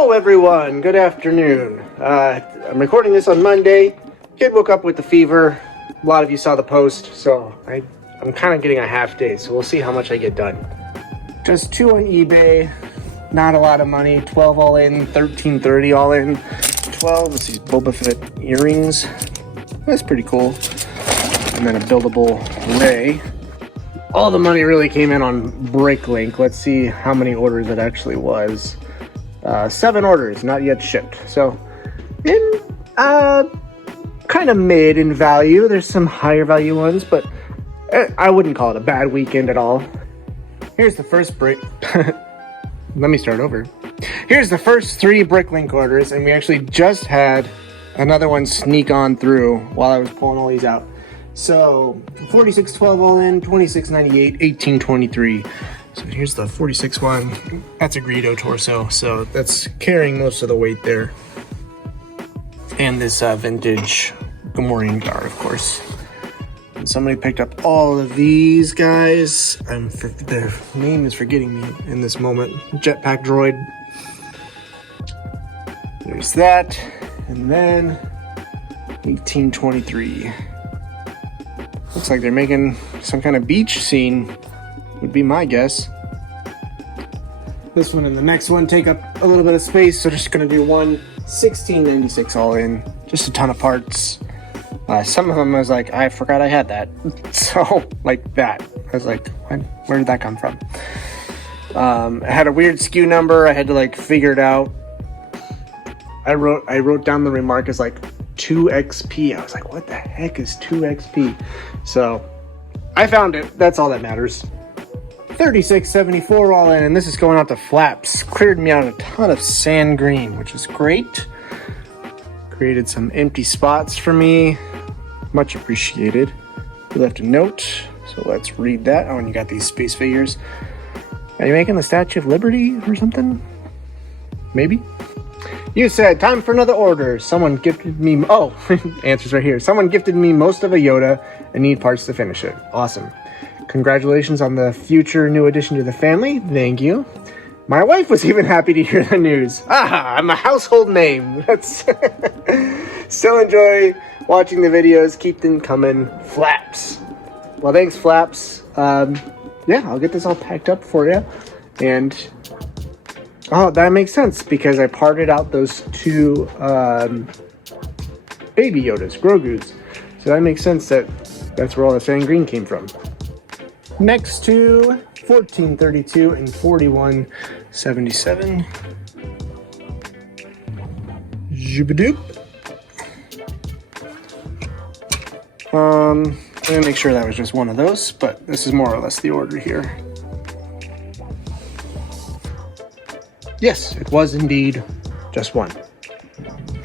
Hello everyone, good afternoon. I'm recording this on Monday. Kid woke up with the fever. A lot of you saw the post, so I'm kind of getting a half day, so we'll see how much I get done. Just 2 on eBay, not a lot of money, 12 all in, 13.30 all in. 12 is these Boba Fett earrings. That's pretty cool. And then a buildable ray. All the money really came in on Bricklink. Let's see how many orders it actually was. 7 orders, not yet shipped. So, kind of mid in value. There's some higher value ones, but I wouldn't call it a bad weekend at all. Here's the first brick. Let me start over. Here's the first 3 Bricklink orders, and we actually just had another one sneak on through while I was pulling all these out. So 46.12 all in, 26.98, 18.23. So here's the 46 one. That's a Greedo torso, so that's carrying most of the weight there. And this vintage Gamorrean guard, of course. And somebody picked up all of these guys. Their name is forgetting me in this moment. Jetpack droid. There's that, and then 1823. Looks like they're making some kind of beach scene, would be my guess. This one and the next one take up a little bit of space, so just gonna do one 1696 all in. Just a ton of parts. Some of them I was like, I forgot I had that. So, like that. I was like, where did that come from? I had a weird SKU number. I had to like figure it out. I wrote down the remark as like 2XP. I was like, what the heck is 2XP? So I found it. That's all that matters. 36.74 all in, and this is going out to Flaps. Cleared me out a ton of sand green, which is great. Created some empty spots for me. Much appreciated. You left a note, so let's read that. Oh, and you got these space figures. Are you making the Statue of Liberty or something? Maybe? You said, time for another order. Someone gifted me... Oh, answers right here. Someone gifted me most of a Yoda and need parts to finish it. Awesome. Congratulations on the future new addition to the family. Thank you. My wife was even happy to hear the news. Ah, I'm a household name. That's still enjoy watching the videos. Keep them coming. Flaps. Well, thanks, Flaps. Yeah, I'll get this all packed up for you. And... oh, that makes sense, because I parted out those 2 baby Yodas, Grogu's. So that makes sense that that's where all the sand green came from. Next to 1432 and 4177. Zoobadoop. I'm gonna make sure that was just one of those, but this is more or less the order here. Yes, it was indeed just one.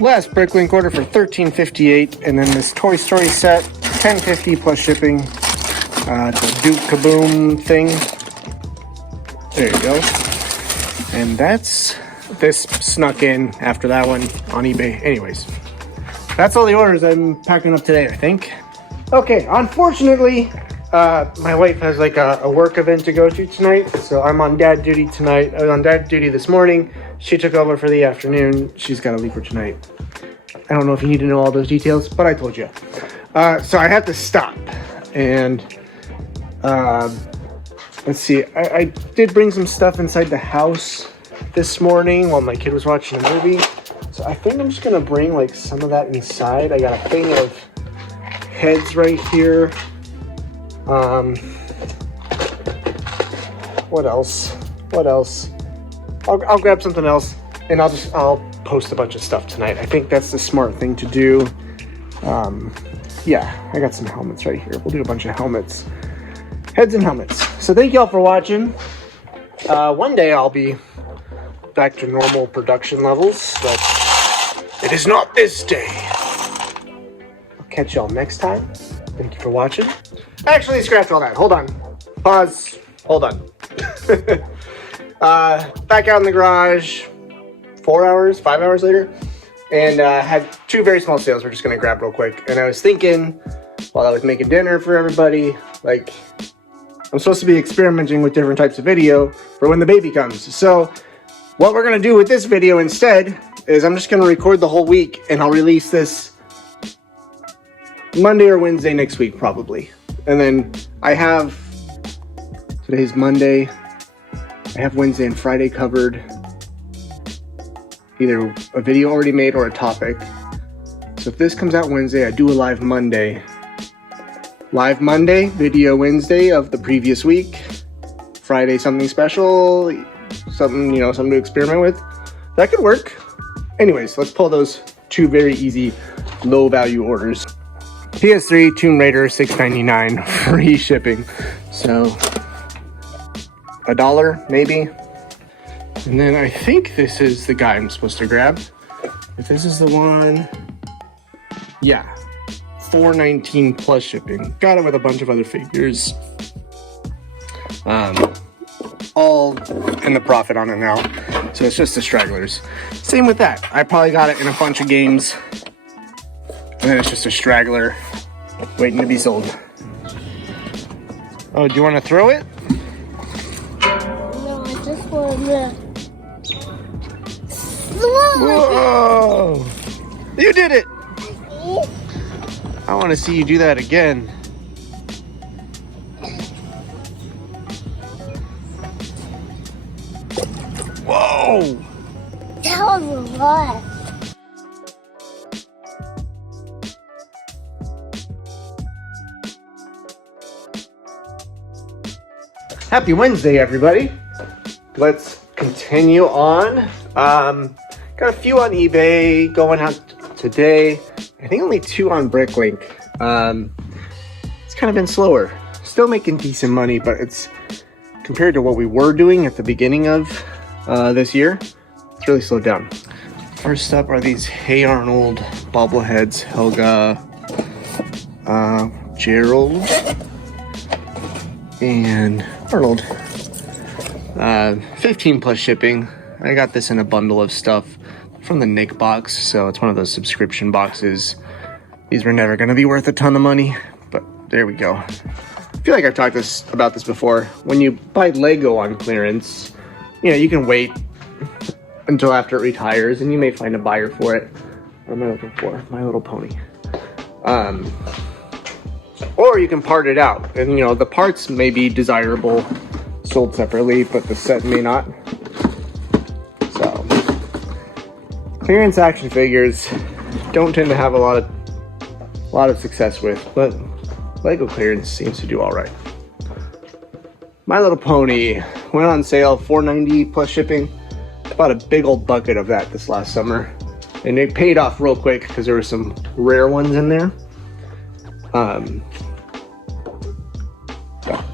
Last Bricklink order for $13.58, and then this Toy Story set, $10.50 plus shipping. It's a Duke Kaboom thing. There you go. And this snuck in after that one on eBay. Anyways, that's all the orders I'm packing up today, I think. Okay, unfortunately, my wife has like a work event to go to tonight, so I'm on dad duty tonight. I was on dad duty this morning. She took over for the afternoon. She's got to leave for tonight. I don't know if you need to know all those details, but I told you. So I had to stop. And let's see. I did bring some stuff inside the house this morning while my kid was watching a movie. So I think I'm just going to bring like some of that inside. I got a thing of heads right here. What else? I'll grab something else, and I'll post a bunch of stuff tonight. I think that's the smart thing to do. Yeah, I got some helmets right here. We'll do a bunch of helmets. Heads and helmets. So thank you all for watching. One day I'll be back to normal production levels, but it is not this day. I'll catch y'all next time. Thank you for watching. Actually, scratch all that. Hold on. Pause. Hold on. Back out in the garage 5 hours later, and had 2 very small sales we're just gonna grab real quick. And I was thinking, while I was making dinner for everybody, like, I'm supposed to be experimenting with different types of video for when the baby comes. So What we're gonna do with this video instead is I'm just gonna record the whole week and I'll release this Monday or Wednesday next week probably. And then today's Monday, I have Wednesday and Friday covered. Either a video already made or a topic. So if this comes out Wednesday, I do a live Monday. Live Monday, video Wednesday of the previous week. Friday, something special, something to experiment with. That could work. Anyways, let's pull those two very easy, low value orders. PS3 Tomb Raider $6.99, free shipping. So $1 maybe. And then I think this is the guy I'm supposed to grab. If this is the one, yeah, $4.19 plus shipping. Got it with a bunch of other figures. All in the profit on it now. So it's just the stragglers. Same with that. I probably got it in a bunch of games. And then it's just a straggler waiting to be sold. Oh, do you want to throw it? No, I just want to. Whoa! You did it! I want to see you do that again. Whoa! That was a lot. Happy Wednesday, everybody. Let's continue on. Got a few on eBay going out today. I think only 2 on Bricklink. It's kind of been slower. Still making decent money, but it's compared to what we were doing at the beginning of this year, it's really slowed down. First up are these Hey Arnold bobbleheads. Helga, Gerald, and Arnold. 15 plus shipping. I got this in a bundle of stuff from the Nick box, so it's one of those subscription boxes. These were never going to be worth a ton of money, but there we go. I feel like I've talked about this before. When you buy Lego on clearance, you can wait until after it retires, and you may find a buyer for it. What am I looking for? My Little Pony. Or you can part it out, and the parts may be desirable, sold separately, but the set may not. So, clearance action figures don't tend to have a lot of success with, but Lego clearance seems to do all right. My Little Pony went on sale, $4.90 plus shipping. Bought a big old bucket of that this last summer, and it paid off real quick because there were some rare ones in there.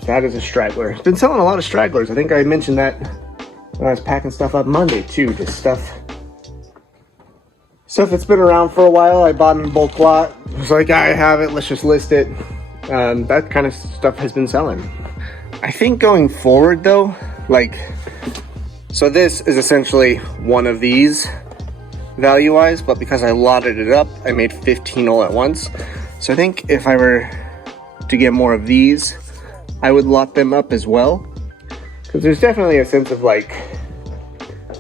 That is a straggler. Been selling a lot of stragglers. I think I mentioned that when I was packing stuff up Monday too. Just stuff that's been around for a while. I bought in a bulk lot. I was like, I have it, let's just list it. That kind of stuff has been selling. I think going forward though, so this is essentially one of these value-wise, but because I lotted it up, I made 15 all at once. So I think if I were to get more of these, I would lot them up as well. Because there's definitely a sense of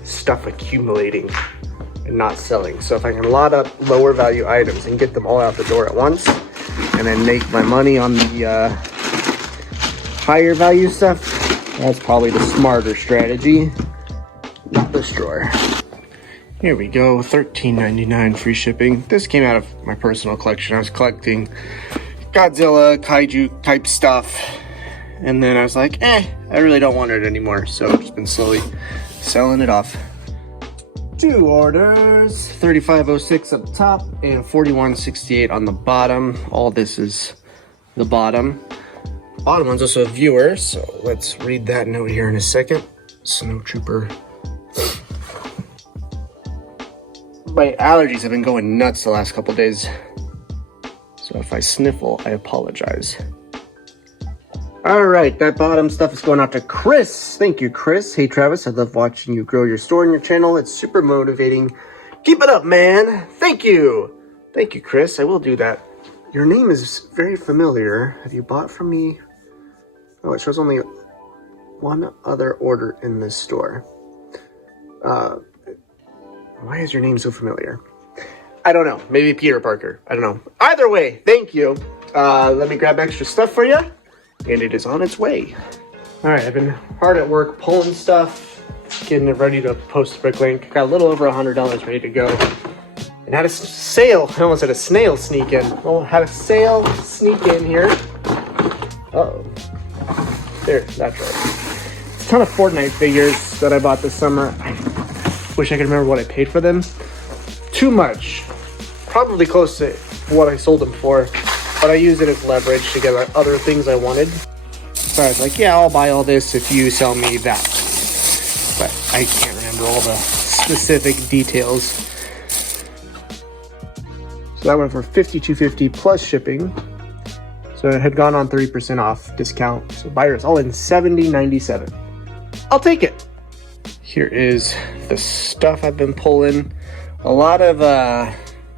stuff accumulating and not selling. So if I can lot up lower value items and get them all out the door at once, and then make my money on the higher value stuff, that's probably the smarter strategy, not this drawer. Here we go, $13.99 free shipping. This came out of my personal collection. I was collecting Godzilla, kaiju type stuff, and then I was like, I really don't want it anymore, so I've just been slowly selling it off. 2 orders, $35.06 up top and $41.68 on the bottom. All this is the bottom. Bottom one's also a viewer, so let's read that note here in a second. Snow Trooper. My allergies have been going nuts the last couple days, so if I sniffle, I apologize. All right, that bottom stuff is going out to Chris. Thank you, Chris. Hey, Travis, I love watching you grow your store and your channel. It's super motivating. Keep it up, man. Thank you. Thank you, Chris. I will do that. Your name is very familiar. Have you bought from me? Oh, it shows only one other order in this store. Why is your name so familiar? I don't know. Maybe Peter Parker. I don't know. Either way, thank you. Let me grab extra stuff for you, and it is on its way. All right, I've been hard at work pulling stuff, getting it ready to post to Bricklink. Got a little over $100 ready to go. And had a sale. I almost had a snail sneak in. Well, had a sale sneak in here. Uh-oh. There, that's right. It's a ton of Fortnite figures that I bought this summer. I wish I could remember what I paid for them. Too much. Probably close to what I sold them for, but I used it as leverage to get other things I wanted. So I was like, yeah, I'll buy all this if you sell me that. But I can't remember all the specific details. So that went for $52.50 plus shipping. So it had gone on 30% off discount. So buyers all in $70.97. I'll take it. Here is the stuff I've been pulling. A lot of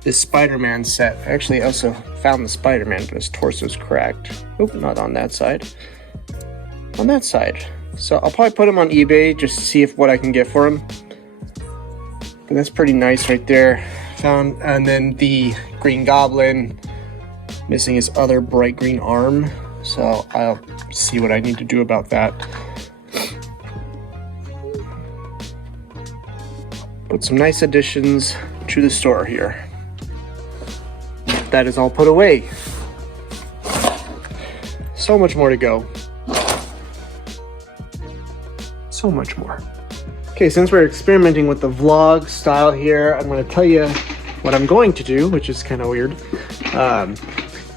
this Spider-Man set. I actually also found the Spider-Man, but his torso's cracked. Oh, not on that side. On that side. So I'll probably put him on eBay just to see what I can get for him. But that's pretty nice right there. Found, and then the Green Goblin, missing his other bright green arm. So I'll see what I need to do about that. Put some nice additions to the store here. That is all put away. So much more to go. So much more. Okay, since we're experimenting with the vlog style here, I'm going to tell you what I'm going to do, which is kind of weird.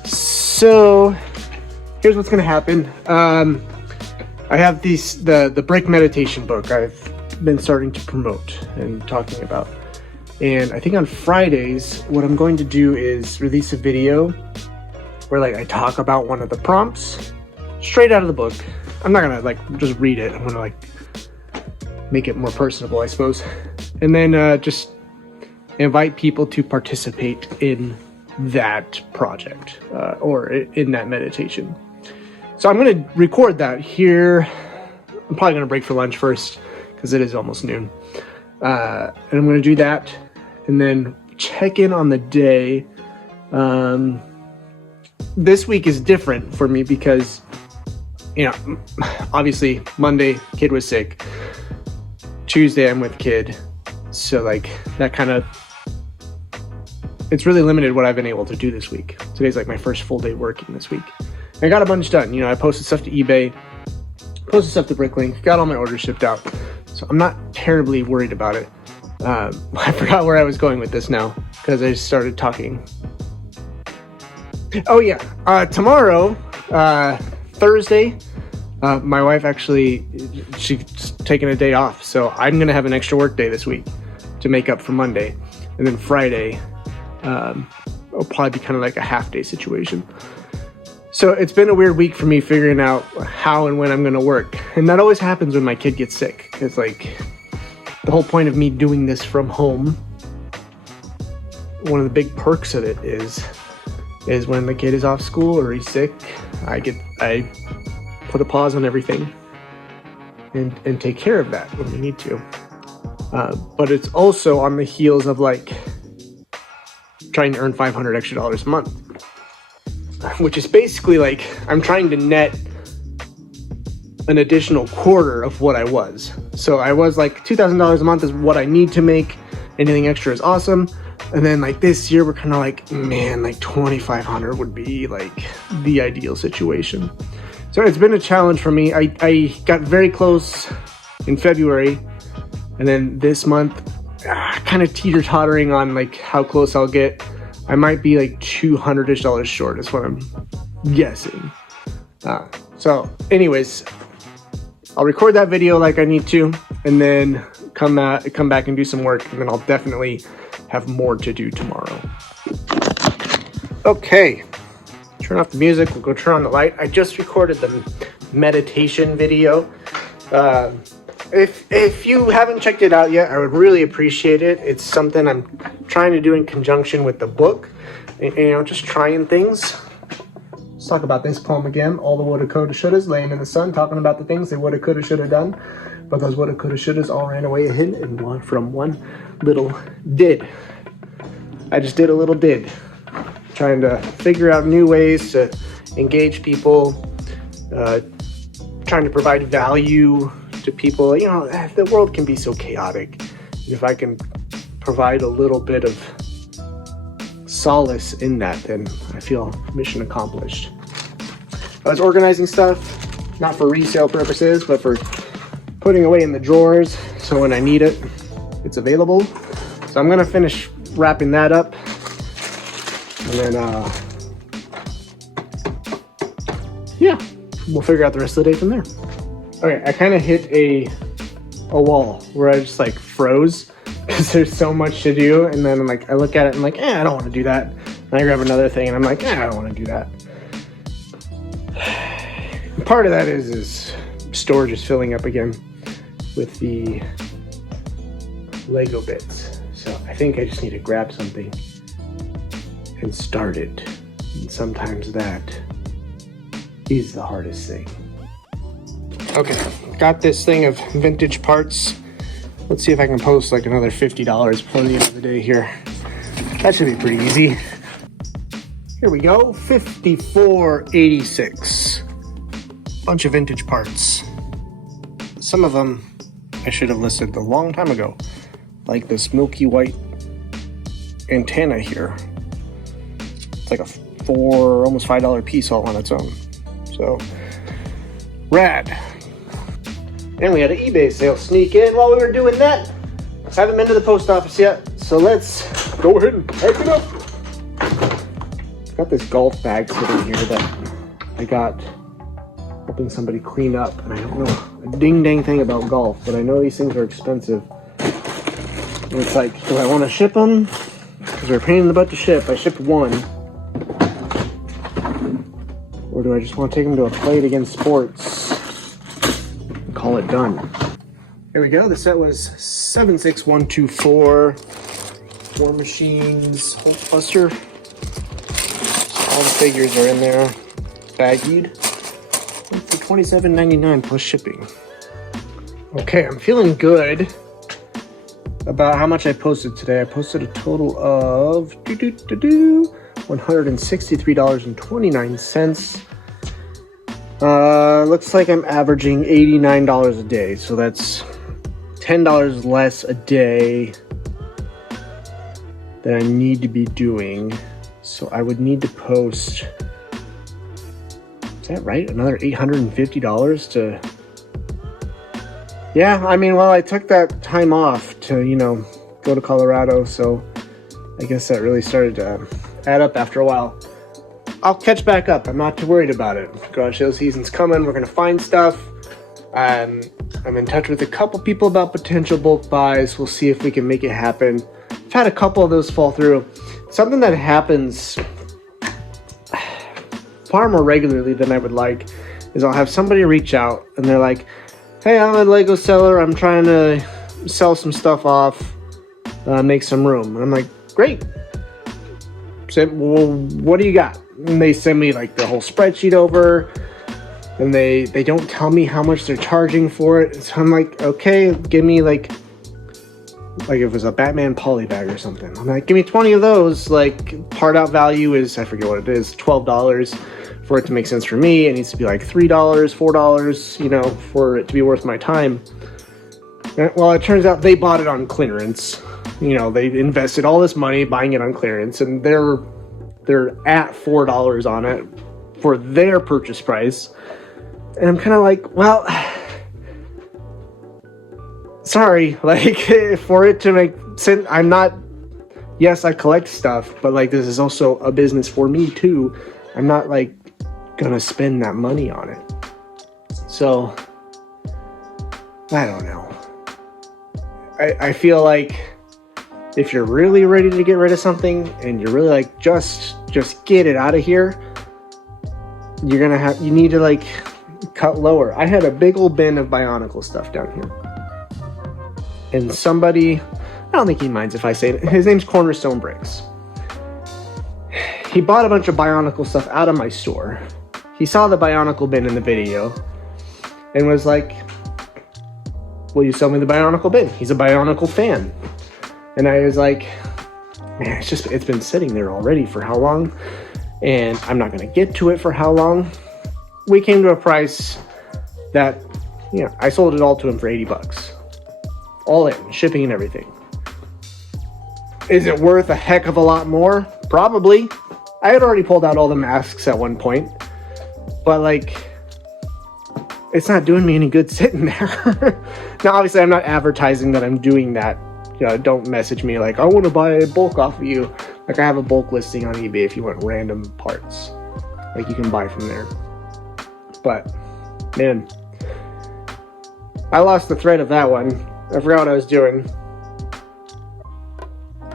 So here's what's going to happen. I have the Brick Meditation book I've been starting to promote and talking about. And I think on Fridays, what I'm going to do is release a video where I talk about one of the prompts straight out of the book. I'm not gonna just read it. I'm gonna make it more personable, I suppose. And then just invite people to participate in that project or in that meditation. So I'm gonna record that here. I'm probably gonna break for lunch first because it is almost noon. And I'm gonna do that and then check in on the day. This week is different for me because, obviously Monday, kid was sick. Tuesday, I'm with kid. So that kind of, it's really limited what I've been able to do this week. Today's my first full day working this week. And I got a bunch done. I posted stuff to eBay, posted stuff to Bricklink, got all my orders shipped out. So I'm not terribly worried about it. I forgot where I was going with this now because I just started talking. Oh yeah, tomorrow, Thursday, my wife she's taking a day off, so I'm gonna have an extra work day this week to make up for Monday, and then Friday, it'll probably be kind of like a half day situation. So it's been a weird week for me figuring out how and when I'm gonna work, and that always happens when my kid gets sick. It's the whole point of me doing this from home, one of the big perks of it is when the kid is off school or he's sick, I put a pause on everything and take care of that when we need to. But it's also on the heels of trying to earn $500 extra a month, which is basically I'm trying to net an additional quarter of what I was. So I was $2,000 a month is what I need to make. Anything extra is awesome. And then this year we're kind of man, $2,500 would be the ideal situation. So it's been a challenge for me. I got very close in February, and then this month kind of teeter-tottering on how close I'll get. I might be $200-ish short is what I'm guessing. So anyways, I'll record that video I need to, and then come back and do some work, and then I'll definitely have more to do tomorrow. Okay, turn off the music. We'll go turn on the light. I just recorded the meditation video. If you haven't checked it out yet, I would really appreciate it. It's something I'm trying to do in conjunction with the book, and just trying things. Let's talk about this poem again. All the woulda, coulda, shouldas, laying in the sun, talking about the things they woulda, coulda, shoulda done. But those woulda, coulda, shouldas all ran away ahead and one from one little did. I just did a little did. Trying to figure out new ways to engage people, trying to provide value to people. You know, the world can be so chaotic. And if I can provide a little bit of solace in that, then I feel mission accomplished. I was organizing stuff, not for resale purposes, but for putting away in the drawers, so when I need it, it's available. So I'm gonna finish wrapping that up, and then yeah, we'll figure out the rest of the day from there. Okay, I kind of hit a wall where I just like froze because there's so much to do, and then I'm like, I look at it and I'm like, I don't want to do that. And I grab another thing and I'm like, I don't want to do that. And part of that is storage is filling up again with the Lego bits. So I think I just need to grab something and start it. And sometimes that is the hardest thing. Okay, got this thing of vintage parts. Let's see if I can post like another $50 before the end of the day here. That should be pretty easy. Here we go, $54.86. Bunch of vintage parts. Some of them I should have listed a long time ago, like this milky white antenna here. It's like a almost $5 piece all on its own. So, rad. And we had an eBay sale sneak in while we were doing that. Haven't been to the post office yet, so let's go ahead and pack it up. Got this golf bag sitting here that I got helping somebody clean up, and I don't know a ding dang thing about golf, but I know these things are expensive. And it's like, do I want to ship them? Because they're a pain in the butt to ship. I shipped one. Or do I just want to take them to a Play It Again Sports and call it done? Here we go. The set was 76124. War Machines, Hulk Buster. All the figures are in there, baggied. For $27.99 plus shipping. Okay, I'm feeling good about how much I posted today. I posted a total of $163.29. Looks like I'm averaging $89 a day, so that's $10 less a day that I need to be doing. So I would need to post, is that right? Another $850 to, yeah, I mean, well, I took that time off to, you know, go to Colorado, so I guess that really started to add up after a while. I'll catch back up. I'm not too worried about it. Garage sale season's coming. We're going to find stuff. I'm in touch with a couple people about potential bulk buys. We'll see if we can make it happen. I've had a couple of those fall through. Something that happens far more regularly than I would like is I'll have somebody reach out and they're like, hey, I'm a Lego seller. I'm trying to sell some stuff off, make some room. And I'm like, great. So, well, what do you got? And they send me like the whole spreadsheet over, and they don't tell me how much they're charging for it. So I'm like, okay, give me like if it was a Batman poly bag or something. I'm like, give me 20 of those. Like, part out value is, I forget what it is, $12. For it to make sense for me, it needs to be like $3, $4, you know, for it to be worth my time. Well, it turns out they bought it on clearance. You know, they invested all this money buying it on clearance, and they're at $4 on it for their purchase price. And I'm kind of like, well, sorry, like, for it to make sense, I'm not, yes, I collect stuff, but like, this is also a business for me too. I'm not like gonna spend that money on it. So, I don't know. I feel like if you're really ready to get rid of something and you're really like, just get it out of here, you need to like cut lower. I had a big old bin of Bionicle stuff down here. And somebody, I don't think he minds if I say it, his name's Cornerstone Bricks. He bought a bunch of Bionicle stuff out of my store. He saw the Bionicle bin in the video and was like, will you sell me the Bionicle bin? He's a Bionicle fan. And I was like, man, it's been sitting there already for how long? And I'm not gonna get to it for how long. We came to a price that, you know, I sold it all to him for 80 bucks. All in, shipping and everything. Is it worth a heck of a lot more? Probably. I had already pulled out all the masks at one point. But like, it's not doing me any good sitting there. Now, obviously, I'm not advertising that I'm doing that. You know, don't message me like, I want to buy a bulk off of you. Like, I have a bulk listing on eBay if you want random parts. Like, you can buy from there. But, man, I lost the thread of that one. I forgot what I was doing.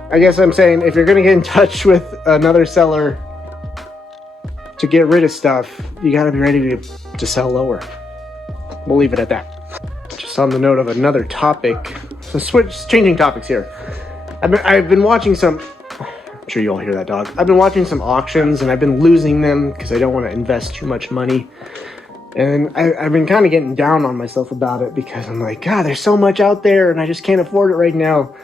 I guess I'm saying, if you're going to get in touch with another seller to get rid of stuff, you got to be ready to sell lower. We'll leave it at that. Just on the note of another topic, so changing topics here. I've been watching some, I'm sure you all hear that dog. I've been watching some auctions and I've been losing them because I don't want to invest too much money. And I've been kind of getting down on myself about it because I'm like, God, there's so much out there and I just can't afford it right now.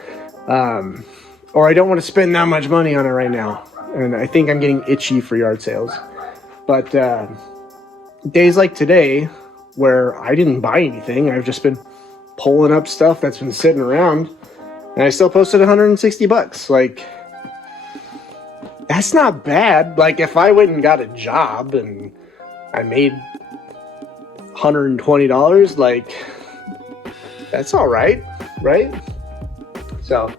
Or I don't want to spend that much money on it right now. And I think I'm getting itchy for yard sales. But days like today, where I didn't buy anything, I've just been pulling up stuff that's been sitting around, and I still posted 160 bucks. Like, that's not bad. Like, if I went and got a job and I made $120, like, that's all right, right? So,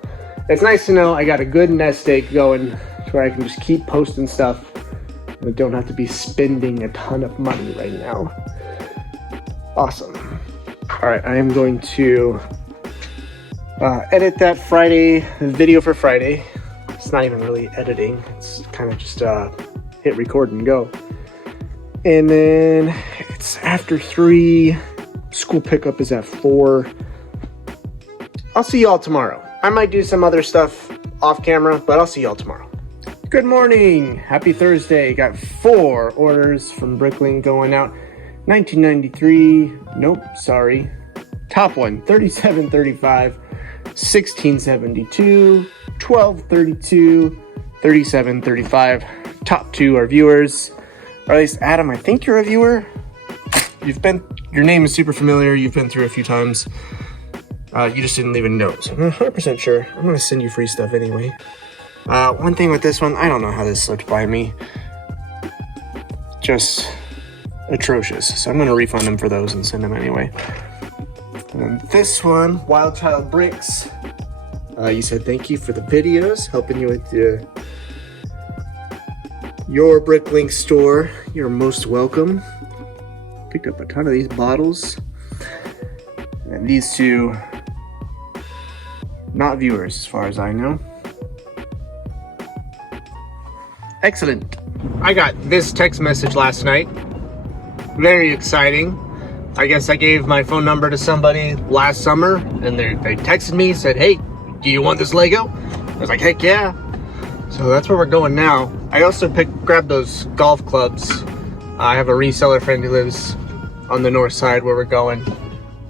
it's nice to know I got a good nest egg going to where I can just keep posting stuff and I don't have to be spending a ton of money right now. Awesome. All right, I am going to edit that Friday video for Friday. It's not even really editing. It's kind of just hit record and go. And then it's after 3. School pickup is at 4. I'll see y'all tomorrow. I might do some other stuff off camera, but I'll see y'all tomorrow. Good morning. Happy Thursday. Got 4 orders from Bricklink going out. 1993. Nope, sorry. Top one, 3735, 1672, 1232, 3735. Top 2 are viewers. Or at least Adam, I think you're a viewer. Your name is super familiar. You've been through a few times. You just didn't leave a note. So I'm 100% sure. I'm going to send you free stuff anyway. One thing with this one, I don't know how this slipped by me. Just atrocious. So I'm going to refund them for those and send them anyway. And then this one, Wild Child Bricks. You said thank you for the videos, helping you with your Bricklink store. You're most welcome. Picked up a ton of these bottles. And these 2, not viewers as far as I know. Excellent. I got this text message last night. Very exciting. I guess I gave my phone number to somebody last summer and they texted me, said, hey, do you want this Lego? I was like, heck yeah. So that's where we're going now. I also grabbed those golf clubs. I have a reseller friend who lives on the north side where we're going.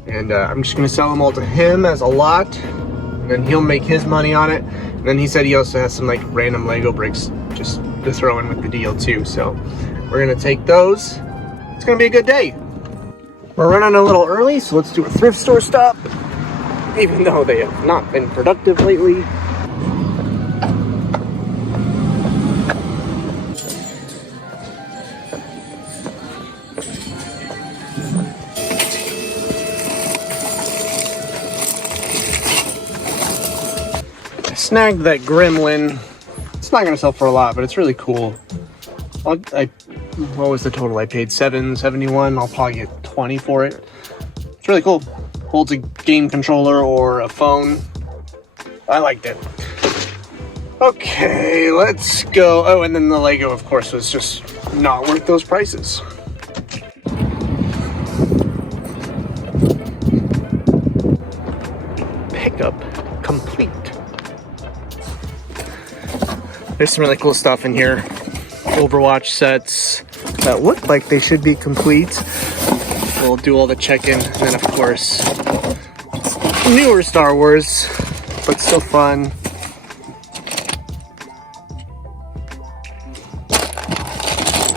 And I'm just gonna sell them all to him as a lot. And then he'll make his money on it. And then he said he also has some like random Lego bricks just to throw in with the deal too. So we're gonna take those. It's gonna be a good day. We're running a little early, so let's do a thrift store stop. Even though they have not been productive lately. I snagged that gremlin. It's not gonna sell for a lot, but it's really cool. What was the total? I paid $7.71. I'll probably get 20 for it. It's really cool. Holds a game controller or a phone. I liked it. Okay, let's go. Oh, and then the Lego, of course, was just not worth those prices. Pickup complete. There's some really cool stuff in here. Overwatch sets that look like they should be complete. We'll do all the check-in, and then of course newer Star Wars, but still fun.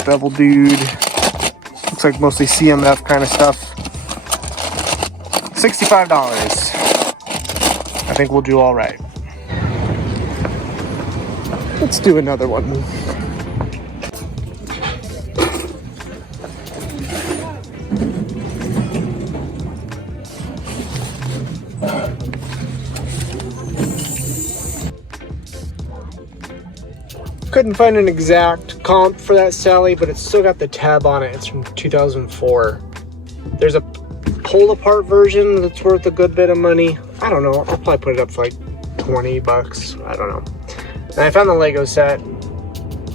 Bevel Dude. Looks like mostly CMF kind of stuff. $65. I think we'll do all right. Let's do another one. Couldn't find an exact comp for that Sally, but it's still got the tab on it. It's from 2004. There's a pull-apart version that's worth a good bit of money. I don't know. I'll probably put it up for like 20 bucks. I don't know. And I found the Lego set.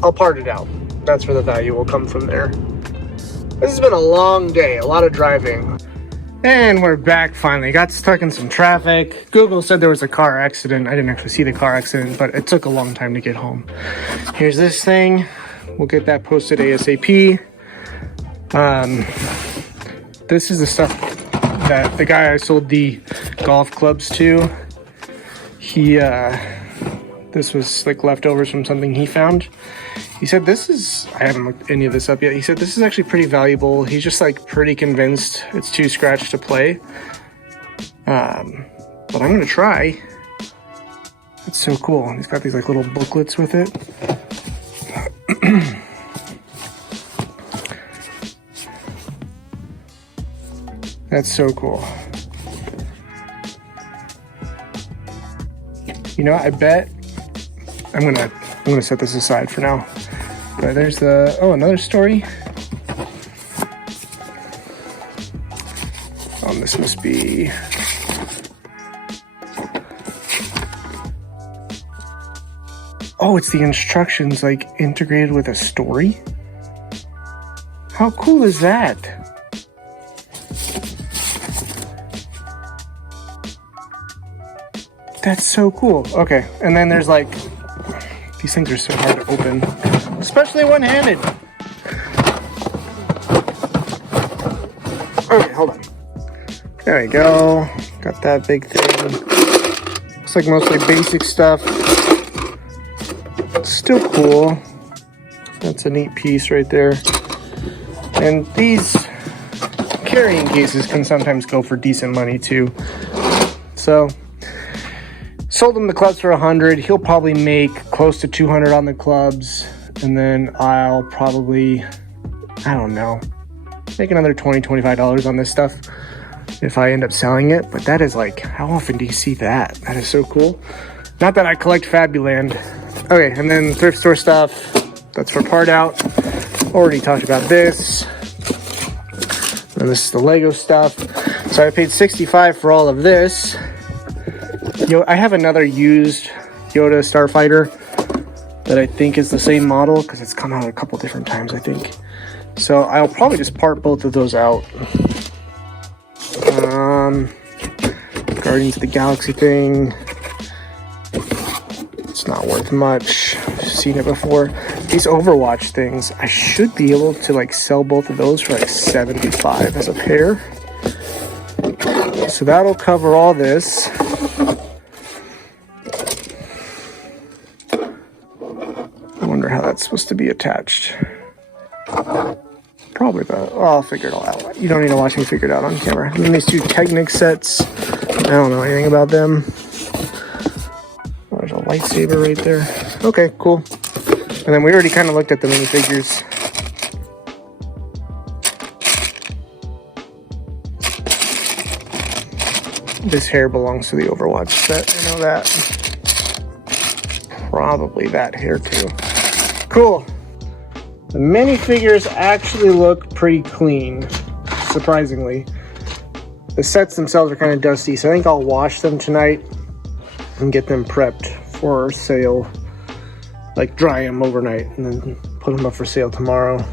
I'll part it out. That's where the value will come from there. This has been a long day. A lot of driving. And we're back finally. Got stuck in some traffic. Google said there was a car accident. I didn't actually see the car accident, but it took a long time to get home. Here's this thing. We'll get that posted ASAP. This is the stuff that the guy I sold the golf clubs to. This was like leftovers from something he found. He said this is, I haven't looked any of this up yet. He said this is actually pretty valuable. He's just like pretty convinced it's too scratched to play. But I'm gonna try. It's so cool. He's got these like little booklets with it. That's so cool. You know, I bet I'm gonna set this aside for now. But there's the, oh, another story. This must be, oh, it's the instructions like integrated with a story. How cool is that? That's so cool. Okay, and then there's like, these things are so hard to open, especially one-handed. Okay, hold on. There we go. Got that big thing. Looks like mostly basic stuff. Still cool. That's a neat piece right there. And these carrying cases can sometimes go for decent money too. So, sold him the clubs for $100. He'll probably make close to $200 on the clubs. And then I'll probably, I don't know, make another $20, $25 on this stuff if I end up selling it. But that is like, how often do you see that? That is so cool. Not that I collect Fabuland. Okay, and then thrift store stuff. That's for part out. Already talked about this. And this is the Lego stuff. So I paid $65 for all of this. I have another used Yoda Starfighter that I think is the same model because it's come out a couple different times, I think. So I'll probably just part both of those out. Guardians of the Galaxy thing. It's not worth much. I've seen it before. These Overwatch things, I should be able to like sell both of those for like $75 as a pair. So that'll cover all this. I wonder how that's supposed to be attached. Probably I'll figure it all out. You don't need to watch me figure it out on camera. And then these two Technic sets. I don't know anything about them. Oh, there's a lightsaber right there. Okay, cool. And then we already kind of looked at the minifigures. This hair belongs to the Overwatch set. I know that. Probably that hair too. Cool. The minifigures actually look pretty clean, surprisingly. The sets themselves are kind of dusty, so I think I'll wash them tonight and get them prepped for sale. Like dry them overnight and then put them up for sale tomorrow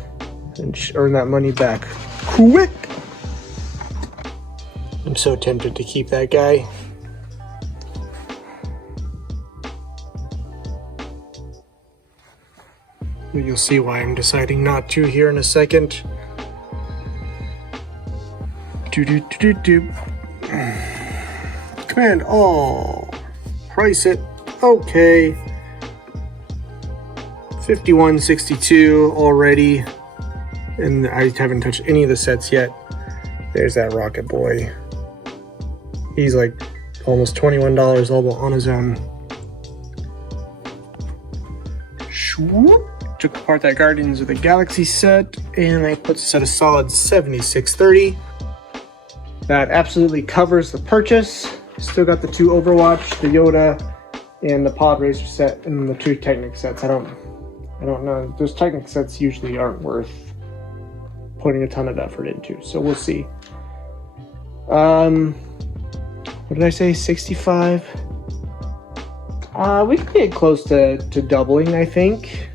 and earn that money back quick. I'm so tempted to keep that guy. You'll see why I'm deciding not to here in a second. Go Command all. Price it. Okay. $51.62 already. And I haven't touched any of the sets yet. There's that Rocket Boy. He's like almost $21 all on his own. Swoop. Took apart that Guardians of the Galaxy set, and I put this at a solid $76.30. That absolutely covers the purchase. Still got the 2 Overwatch, the Yoda, and the Pod Racer set, and the 2 Technic sets. I don't know. Those Technic sets usually aren't worth putting a ton of effort into, so we'll see. What did I say? 65? We could get close to doubling, I think,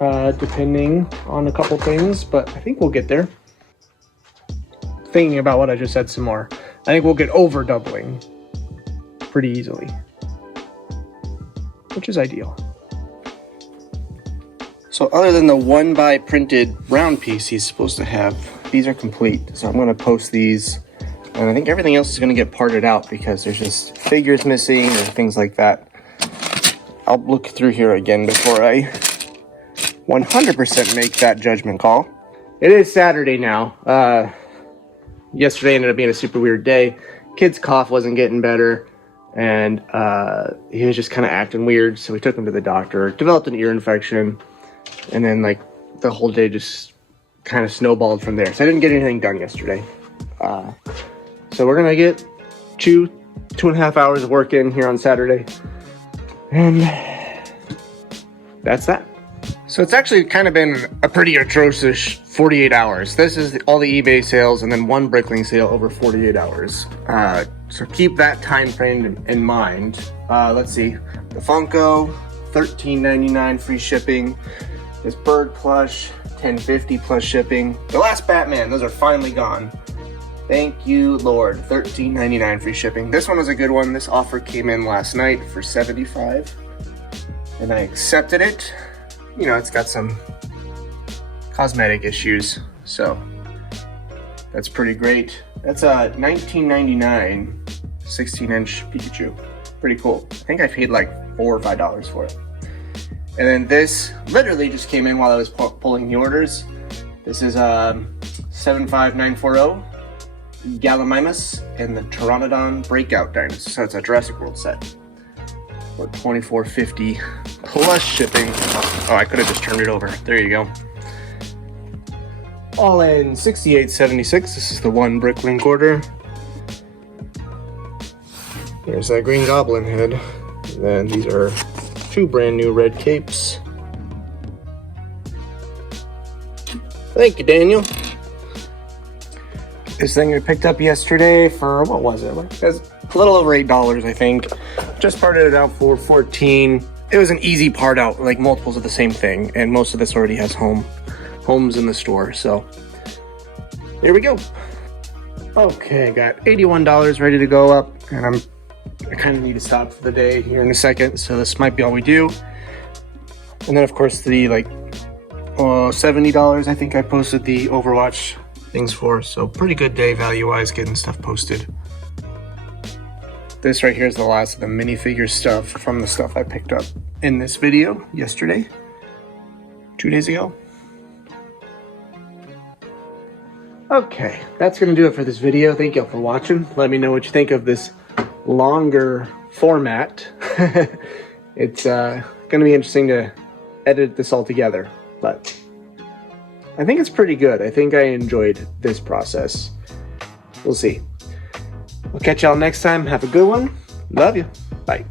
depending on a couple things, but I think we'll get there. Thinking about what I just said some more, I think we'll get over doubling pretty easily, which is ideal. So other than the 1x printed round piece he's supposed to have, these are complete. So I'm going to post these, and I think everything else is going to get parted out because there's just figures missing or things like that. I'll look through here again before I 100% make that judgment call. It is Saturday now. Yesterday ended up being a super weird day. Kid's cough wasn't getting better, and he was just kind of acting weird, so we took him to the doctor. Developed an ear infection, and then like the whole day just kind of snowballed from there. So I didn't get anything done yesterday. So we're gonna get 2.5 hours of work in here on Saturday, and that's that. So it's actually kind of been a pretty atrocious 48 hours. This is all the eBay sales and then 1 Bricklink sale over 48 hours. So keep that time frame in mind. Let's see. The Funko, $13.99 free shipping. This bird plush, $10.50 plus shipping. The last Batman, those are finally gone. Thank you, Lord. $13.99 free shipping. This one was a good one. This offer came in last night for $75, and I accepted it. You know, it's got some cosmetic issues, so that's pretty great. That's a $19.99 16-inch Pikachu. Pretty cool. I think I paid like $4 or $5 for it. And then this literally just came in while I was pulling the orders. This is 75940 Gallimimus and the Pteranodon Breakout Dinosaur. So it's a Jurassic World set. For $24.50 plus shipping. Oh, I could have just turned it over. There you go. All in $68.76. This is the 1 Bricklink order. There's that Green Goblin head. And then these are 2 brand new red capes. Thank you, Daniel. This thing I picked up yesterday for, what was it? It was a little over $8, I think. Just parted it out for $14. It was an easy part out, like multiples of the same thing, and most of this already has homes in the store, so there we go. Okay, I got $81 ready to go up, and I kind of need to stop for the day here in a second, so this might be all we do. And then of course the $70 I think I posted the Overwatch things for, so pretty good day value-wise getting stuff posted. This right here is the last of the minifigure stuff from the stuff I picked up in this video yesterday, 2 days ago. Okay, that's gonna do it for this video. Thank you all for watching. Let me know what you think of this longer format. It's gonna be interesting to edit this all together, but I think it's pretty good. I think I enjoyed this process. We'll see. We'll catch y'all next time. Have a good one. Love you. Bye.